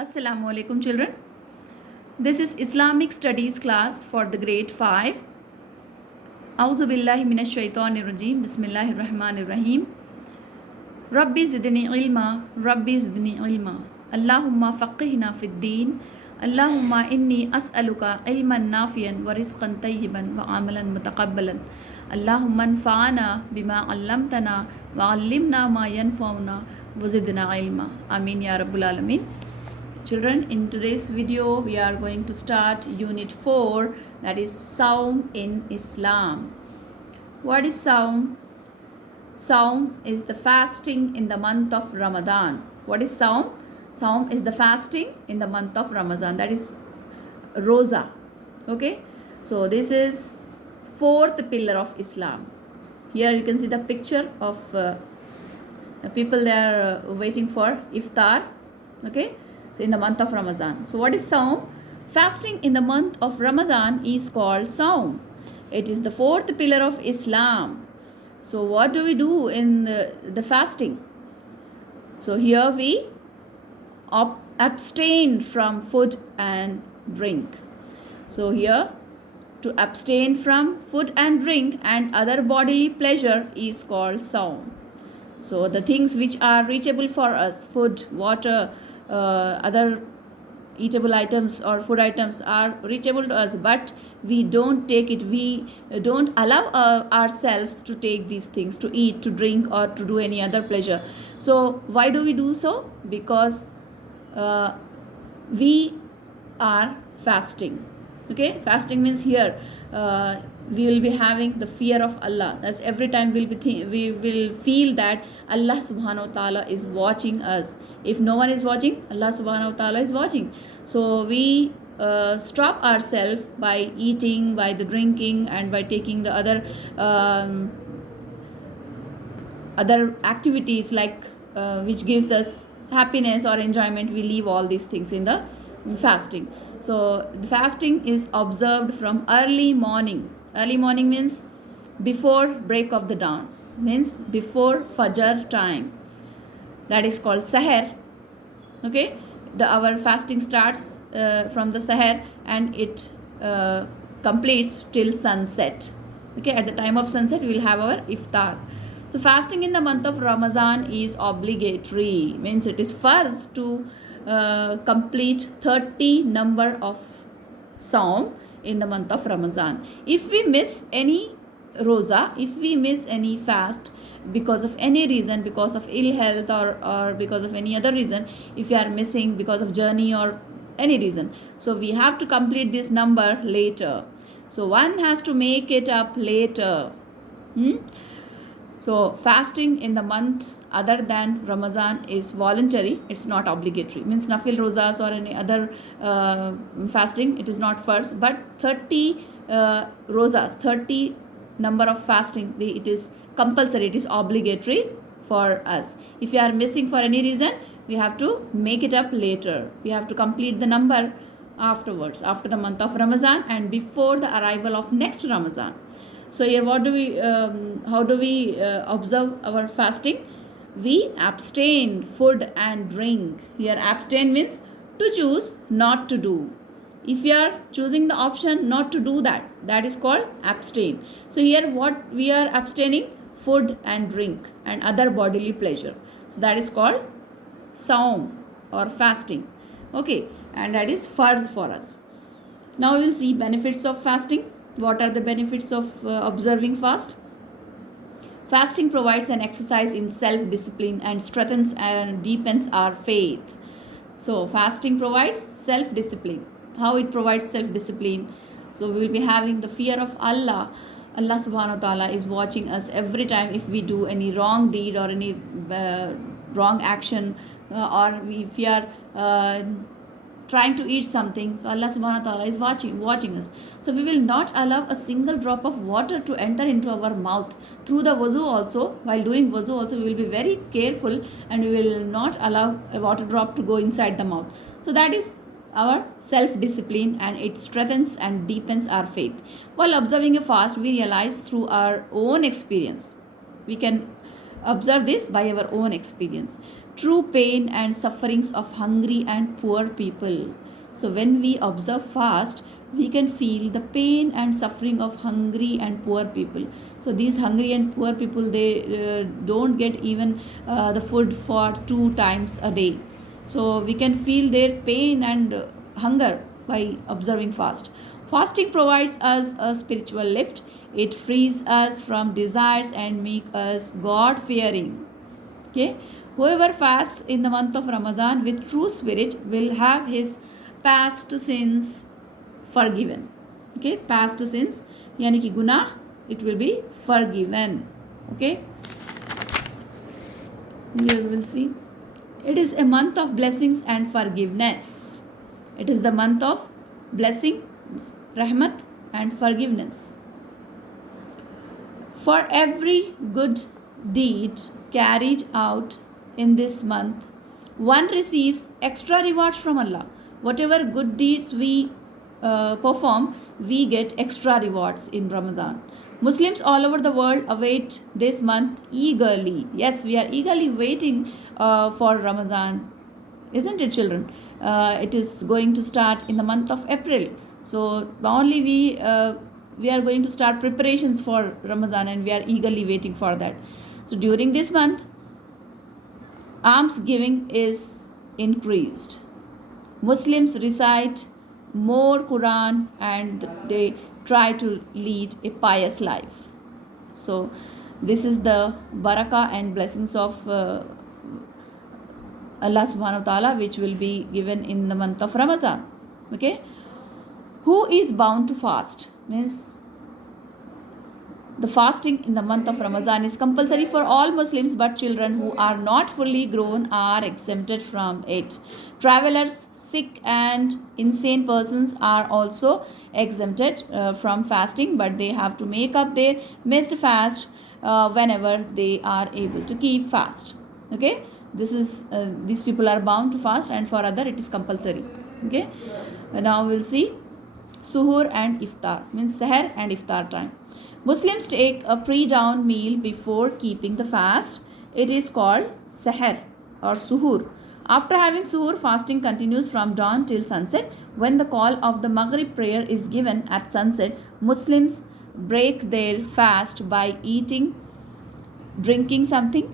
Assalamu alaikum children. This is Islamic studies class for the grade 5. A'udhu billahi minash shaitanir rajim. Bismillahir rahmanir rahim. Rabbi zidni ilma, Rabbi zidni ilma. Allahumma faqihna fid deen. Allahumma inni as'aluka ilman nafiyan wa rizqan tayyiban wa amalan mutaqabbalan. Allahumma anfa'na bima 'allamtana wa 'allimna ma yanfa'una wa zidna ilma. Amin ya rabbul alamin. Children, in today's video we are going to start unit 4, that is Saum in Islam. What is Saum? Saum is the fasting in the month of Ramadan. What is Saum? Saum is the fasting in the month of Ramadan, that is Roza. Okay, so this is fourth pillar of Islam. Here you can see the picture of people there waiting for iftar. Okay, in the month of Ramadan. So what is Saum? Fasting in the month of Ramadan is called Saum. It is the fourth pillar of Islam. So what do we do in the fasting? So here we abstain from food and drink. So here to abstain from food and drink and other bodily pleasure is called Saum. So the things which are reachable for us, food, water, other eatable items or food items are reachable to us, but we don't take it, we don't allow ourselves to take these things, to eat, to drink, or to do any other pleasure. So why do we do so? Because we are fasting. Okay, fasting means here we will be having the fear of Allah. That's every time we will feel that Allah subhanahu wa ta'ala is watching us. If no one is watching, Allah subhanahu wa ta'ala is watching. So we stop ourselves by eating, by the drinking, and by taking the other activities like which gives us happiness or enjoyment. We leave all these things in the fasting. So the fasting is observed from early morning. Early morning means before break of the dawn, means before Fajr time. That is called Sahar. Okay, our fasting starts from the Sahar and it completes till sunset. Okay, at the time of sunset we will have our iftar. So fasting in the month of Ramadan is obligatory, means it is first to complete 30 number of Saum in the month of Ramadan. If we miss any roza, if we miss any fast because of any reason, because of ill health or because of any other reason, if you are missing because of journey or any reason, so we have to complete this number later. So one has to make it up later. So fasting in the month other than Ramadan is voluntary, it's not obligatory. Means nafil rozas or any other fasting, it is not first, but 30 rozas, 30 number of fasting, it is compulsory, it is obligatory for us. If you are missing for any reason, we have to make it up later. We have to complete the number afterwards, after the month of Ramadan and before the arrival of next Ramadan. So here what do we how do we observe our fasting? We abstain food and drink. Here abstain means to choose not to do. If you are choosing the option not to do that, that is called abstain. So here what we are abstaining? Food and drink and other bodily pleasure. So that is called Saum or fasting. Okay, and that is farz for us. Now we will see benefits of fasting. What are the benefits of observing fast? Fasting provides an exercise in self-discipline and strengthens and deepens our faith. So fasting provides self-discipline. How it provides self-discipline? So we will be having the fear of Allah. Allah subhanahu wa ta'ala is watching us every time if we do any wrong deed or any wrong action or if we are trying to eat something, so Allah subhanahu wa ta'ala is watching us. So we will not allow a single drop of water to enter into our mouth. Through the wudu also, while doing wudu also, we will be very careful and we will not allow a water drop to go inside the mouth. So that is our self-discipline and it strengthens and deepens our faith. While observing a fast, we realize through our own experience. We can observe this by our own experience. true pain and sufferings of hungry and poor people. So when we observe fast, we can feel the pain and suffering of hungry and poor people. So these hungry and poor people, they don't get even the food for 2 times a day. So we can feel their pain and hunger by observing fast. Fasting provides us a spiritual lift. It frees us from desires and make us God fearing. Okay, whoever fasts in the month of Ramadan with true spirit will have his past sins forgiven. Okay, past sins yani ki guna, it will be forgiven. Okay, here we will see, it is a month of blessings and forgiveness. It is the month of blessing, rahmat, and forgiveness. For every good deed carried out in this month, one receives extra rewards from Allah. Whatever good deeds we perform, we get extra rewards in Ramadan. Muslims all over the world await this month eagerly. Yes, we are eagerly waiting for Ramadan, isn't it, children? It is going to start in the month of April. So only we are going to start preparations for Ramadan, and we are eagerly waiting for that. So during this month, alms giving is increased. Muslims recite more Quran and they try to lead a pious life. So this is the barakah and blessings of Allah subhanahu wa ta'ala, which will be given in the month of Ramadan. Okay, who is bound to fast? Means the fasting in the month of Ramadan is compulsory for all Muslims, but children who are not fully grown are exempted from it. Travelers, sick, and insane persons are also exempted from fasting, but they have to make up their missed fast whenever they are able to keep fast. Okay, this is these people are bound to fast, and for other it is compulsory. Okay, now we'll see suhoor and iftar, means seher and iftar time. Muslims take a pre-dawn meal before keeping the fast. It is called seher or suhoor. After having suhoor, fasting continues from dawn till sunset. When the call of the Maghrib prayer is given at sunset, Muslims break their fast by eating or drinking something.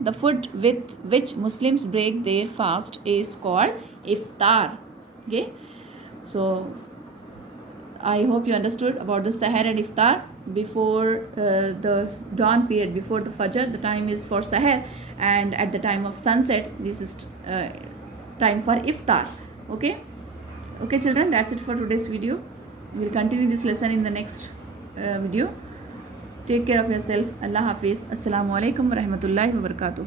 The food with which Muslims break their fast is called iftar. Okay, so I hope you understood about the Sahar and Iftar. Before the dawn period, before the Fajr, the time is for Sahar, and at the time of sunset, this is time for Iftar. Okay, children, that's it for today's video. We'll continue this lesson in the next video. Take care of yourself. Allah Hafiz. Assalamu alaikum wa rahmatullahi wa barakatuh.